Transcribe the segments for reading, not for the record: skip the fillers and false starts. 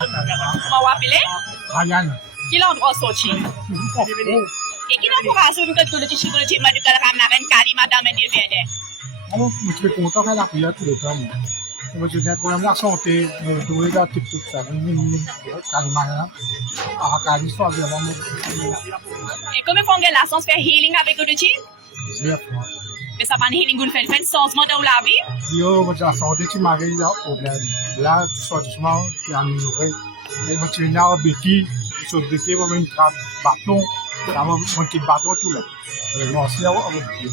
Comment vous appelez? Ryan. Quel endroit sorti? Et qui n'a pas assuré que tout le tissu de l'équipe du Calamaren, Kali, Madame et Verde? Alors, je suis content qu'elle a pris tout le temps. Je suis pour la santé, tout le temps, tout ça. Calimana, à Cali, soit vraiment. Et comment font la sens faire healing avec le tissu? Mais ça pas healing, vous faites changement dans la vie? Yo, la santé, tu m'as réglé le problème. Là, tu sois doucement, tu as amélioré. Et tu es là, Betty, tu es Betty, tu as une trappe, bâton, tu as un petit bâton, tout là. Non, c'est là, on va dire.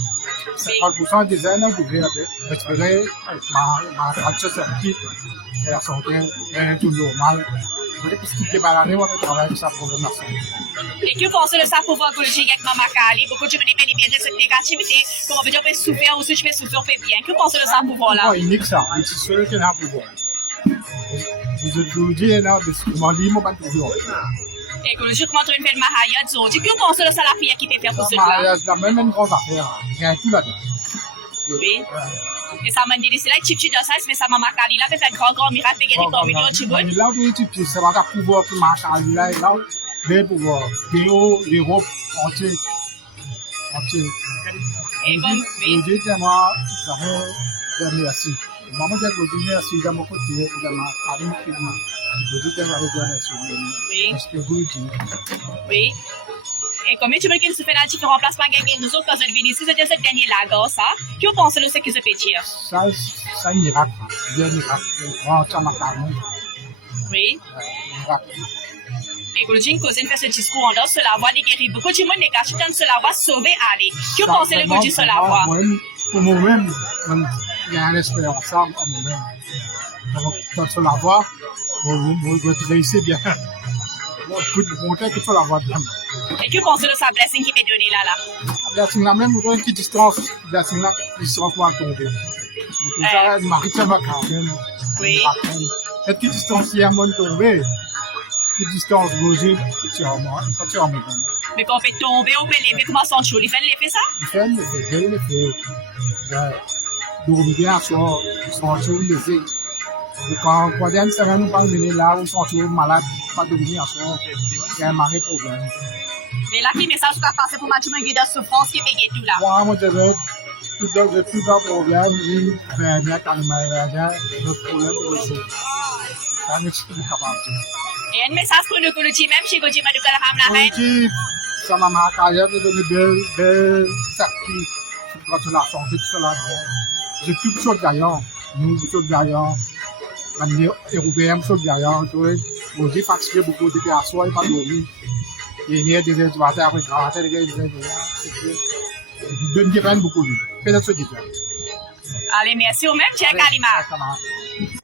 50% des années, vous devez respirer, ma culture scientifique, et la santé est tout normal. Parce qu'il est baladé, on va travailler sur sa programmation. Et que pensez de ça pour voir que le chien avec Maman Kali, beaucoup de gens bien de cette négativité, comment on peut souffrir ou si je peux souffrir, on fait bien. Que pensez de ça pour voir là? C'est unique ça, c'est sûr qu'il y a un pouvoir. Vous dites, là, je m'en dis, moi, pas toujours. Écologiquement, tu fais le mahayat, que pensez de ça la prière qui peut faire pour ce là? C'est la même grande affaire, il y a tout là-dedans. Oui. Et ça m'a dit, c'est là que tu dans ça, mais ça m'a marqué là, peut-être un grand miracle, peut-être une combinaison, tu vois. Là, c'est un pouvoir qui marche à là, là, les pouvoirs, l'Europe entière. Et comme, oui. Vous dites, moi, ça fait merci. Maman, j'ai dit merci, j'ai beaucoup de choses, j'ai parlé de moi. Je dis que oui. Parce que vous dites. Oui. Et comme tu veux qu'il se fait la différence place par quelqu'un nous autres, quand je viens ici, c'était cette dernière lagarde, ça. Que pensez de ce que je peux dire? Ça, c'est un miracle. Bien miracle. Grand chamacarme. Oui. Miracle. Et quand une cousine fait ce discours en dehors, cela va les guérir. Beaucoup de monde négatif, tant cela va sauver aller. Que pensez de vous dire cela va? Pour moi-même, il y a un espérance en moi-même. Quand cela va, vous réussissez bien. Écoute, montrer que cela va bien. Et que pensez de sa blessing qui peut donner là? La blessing là même, vous avez une petite distance. La blessing là, distance va tomber. Vous marie ça va quand même. Oui. Cette petite distance hier, moi, tomber. Petite distance, vous dites, c'est en moi. Mais quand on fait tomber, on peut lever, comment s'en chaud? Il fait ça? Il fait, dormir bien, soit, chaud, laisser. Quand une semaine, nous parlons de là où sont toujours malades, pas de venir à soi, c'est un mauvais problème. Mais là, quel message tu as passé pour Mathieu Mengué de souffrance qui fait tout là? Moi, je vais tout dans le problème, il fait bien quand il m'a regardé, notre problème pour le jour. Ça ne suis pas capable. Et un message pour nous, même chez Gauthier Madouka la reine? Ça m'a marqué, de donner belle certitude quand la santé, tout cela. J'ai toutes choses d'ailleurs, nous, toutes choses d'ailleurs. Les Européens sont derrière, vous dites parce que beaucoup de personnes pas dormi. Il y a des étudiants avec gratter les gars, ils donnent beaucoup de. Faites ce qu'ils font. Allez, merci au même, Cheikh Kalima.